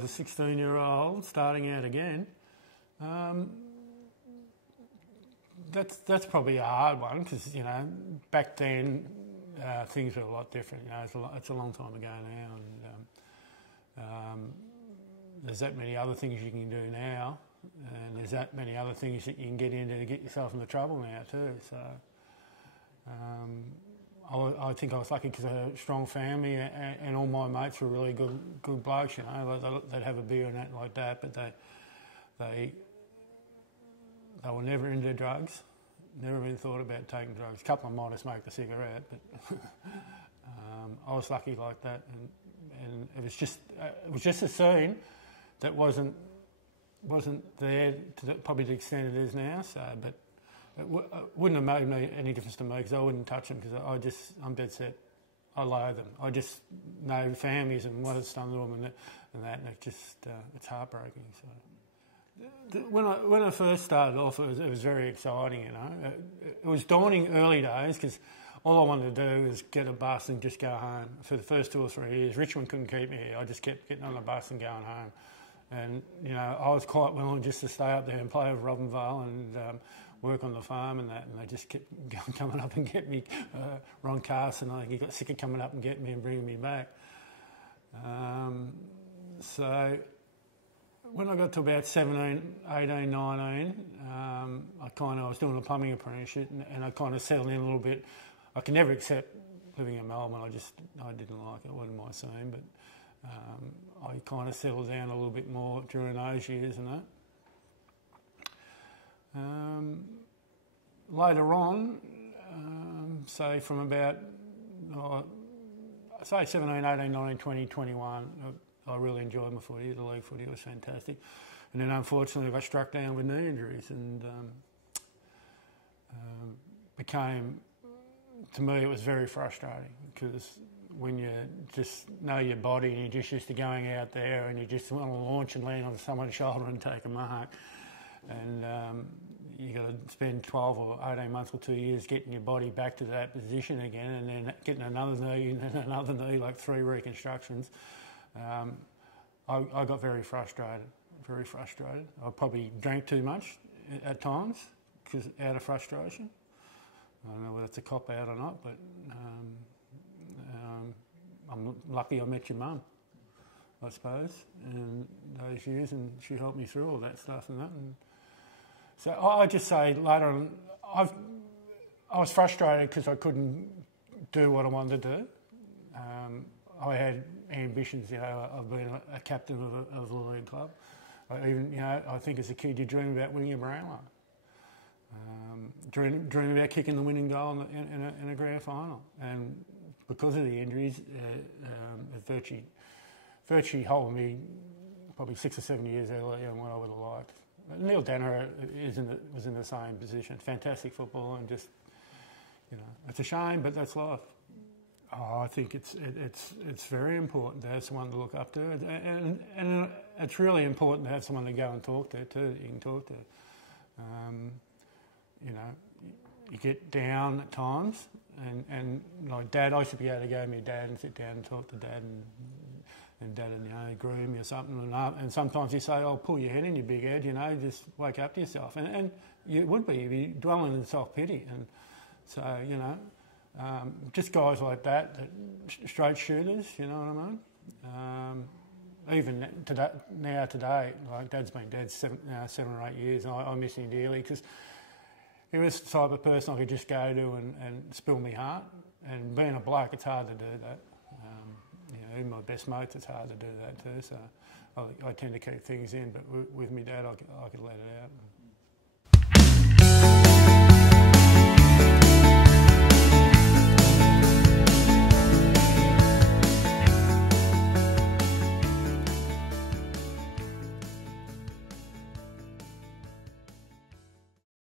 was a 16-year-old starting out again, that's probably a hard one because, you know, back then things were a lot different. You know, it's a long time ago now, and there's that many other things you can do now, and there's that many other things that you can get into to get yourself into trouble now too. So I think I was lucky because I had a strong family, and all my mates were really good blokes. You know, they'd have a beer and that like that, but they were never into drugs. Never even thought about taking drugs. A couple of them might have smoked a cigarette, but I was lucky like that, and it was just a scene that wasn't there to probably the extent it is now. So, but it wouldn't have made any difference to me because I wouldn't touch them because I'm dead set. I loathe them. I just know families and what it's done to them and it just it's heartbreaking. So when I first started off, it was very exciting. You know, it was daunting early days because all I wanted to do was get a bus and just go home. For the first 2 or 3 years, Richmond couldn't keep me here. I just kept getting on the bus and going home. And, you know, I was quite willing just to stay up there and play with Robinvale and work on the farm and that, and they just kept coming up and get me. Ron Carson, he got sick of coming up and getting me and bringing me back. So when I got to about 17, 18, 19, I was doing a plumbing apprenticeship and I kind of settled in a little bit. I could never accept living in Melbourne. I didn't like it. It wasn't my scene, but I kind of settled down a little bit more during those years and that. Later on, say from about, say 17, 18, 19, 20, 21, I really enjoyed my footy. The league footy was fantastic. And then unfortunately I got struck down with knee injuries and became, to me it was very frustrating because when you just know your body and you're just used to going out there and you just want to launch and land on someone's shoulder and take a mark, and you got to spend 12 or 18 months or 2 years getting your body back to that position again, and then getting another knee and then another knee, like 3 reconstructions. I got very frustrated. I probably drank too much at times out of frustration. I don't know whether it's a cop out or not, but I'm lucky I met your mum, I suppose, in those years, and she helped me through all that stuff and that. And so I just say later on, I was frustrated because I couldn't do what I wanted to do. I had ambitions, you know, of being a captain of the league club. I think as a kid you dream about winning a Brownlow. Dream about kicking the winning goal in a grand final. And because of the injuries, it virtually held me probably 6 or 7 years earlier than what I would have liked. Neil Danaher was in the same position. Fantastic footballer, and just, you know, it's a shame, but that's life. I think it's very important to have someone to look up to, and it's really important to have someone to go and talk to too. That you can talk to. You know, you get down at times, and like Dad, I used to be able to go to my dad and sit down and talk to Dad, and Dad would, you know, groom you or something, and sometimes you say, "Oh, pull your head in, you big head," you know, just wake up to yourself, and you would be, you'd be dwelling in self-pity, and so, you know, just guys like that straight shooters, you know what I mean? Even today, like Dad's been dead 7 or 8 years, and I miss him dearly because he was the type of person I could just go to and spill my heart. And being a bloke, it's hard to do that. You know, even my best mates, it's hard to do that too. So I tend to keep things in, but with me dad, I could let it out.